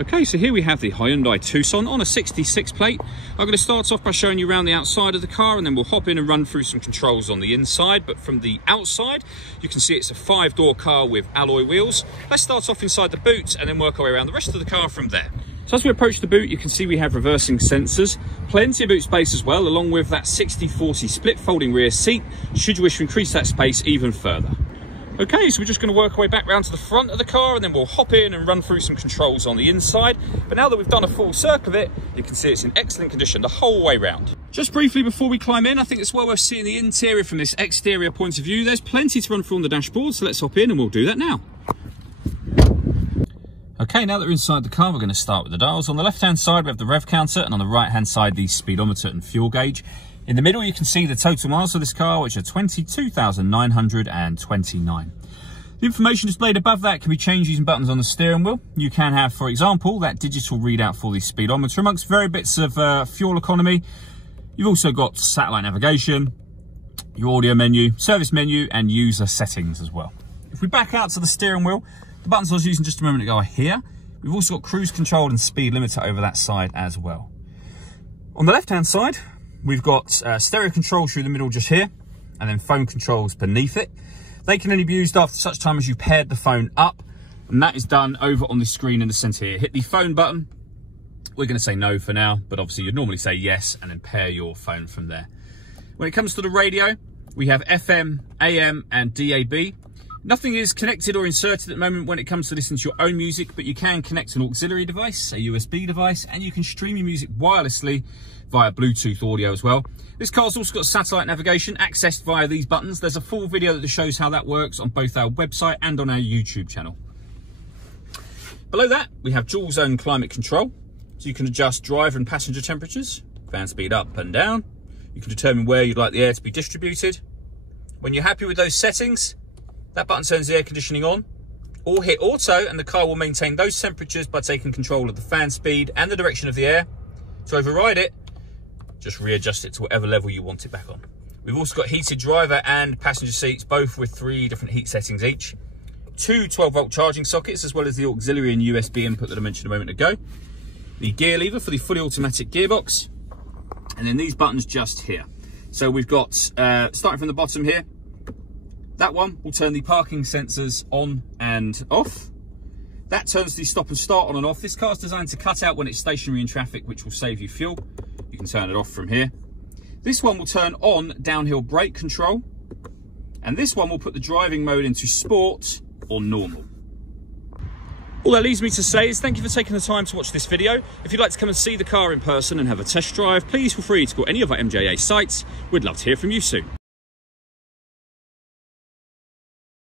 Okay, so here we have the Hyundai Tucson on a 66 plate. I'm going to start off by showing you around the outside of the car, and then we'll hop in and run through some controls on the inside. But from the outside, you can see it's a 5-door car with alloy wheels. Let's start off inside the boot and then work our way around the rest of the car from there. So as we approach the boot, you can see we have reversing sensors, plenty of boot space as well, along with that 60/40 split folding rear seat, should you wish to increase that space even further. Okay, so we're just going to work our way back round to the front of the car, and then we'll hop in and run through some controls on the inside. But now that we've done a full circle of it, you can see it's in excellent condition the whole way round. Just briefly before we climb in, I think it's well worth seeing the interior from this exterior point of view. There's plenty to run through on the dashboard, so let's hop in and we'll do that now. Okay, now that we're inside the car, we're going to start with the dials. On the left-hand side, we have the rev counter, and on the right-hand side, the speedometer and fuel gauge. In the middle, you can see the total miles of this car, which are 22,929. The information displayed above that can be changed using buttons on the steering wheel. You can have, for example, that digital readout for the speedometer, amongst various bits of fuel economy. You've also got satellite navigation, your audio menu, service menu, and user settings as well. If we back out to the steering wheel, the buttons I was using just a moment ago are here. We've also got cruise control and speed limiter over that side as well. On the left-hand side, we've got stereo control through the middle just here, and then phone controls beneath it. They can only be used after such time as you paired the phone up, and that is done over on the screen in the centre here. Hit the phone button. We're going to say no for now, but obviously you'd normally say yes and then pair your phone from there. When it comes to the radio, we have FM, AM and DAB. Nothing is connected or inserted at the moment when it comes to listening to your own music, but you can connect an auxiliary device, a USB device, and you can stream your music wirelessly via Bluetooth audio as well. This car's also got satellite navigation accessed via these buttons. There's a full video that shows how that works on both our website and on our YouTube channel. Below that, we have dual zone climate control. So you can adjust driver and passenger temperatures, fan speed up and down. You can determine where you'd like the air to be distributed. When you're happy with those settings, that button turns the air conditioning on, or hit auto and the car will maintain those temperatures by taking control of the fan speed and the direction of the air. To override it, just readjust it to whatever level you want it back on. We've also got heated driver and passenger seats, both with 3 different heat settings each. 2 12-volt charging sockets, as well as the auxiliary and USB input that I mentioned a moment ago. The gear lever for the fully automatic gearbox. And then these buttons just here. So we've got, starting from the bottom here, that one will turn the parking sensors on and off. That turns the stop and start on and off. This car's designed to cut out when it's stationary in traffic, which will save you fuel. You can turn it off from here. This one will turn on downhill brake control. And this one will put the driving mode into sport or normal. All that leaves me to say is thank you for taking the time to watch this video. If you'd like to come and see the car in person and have a test drive, please feel free to call any of our MJA sites. We'd love to hear from you soon.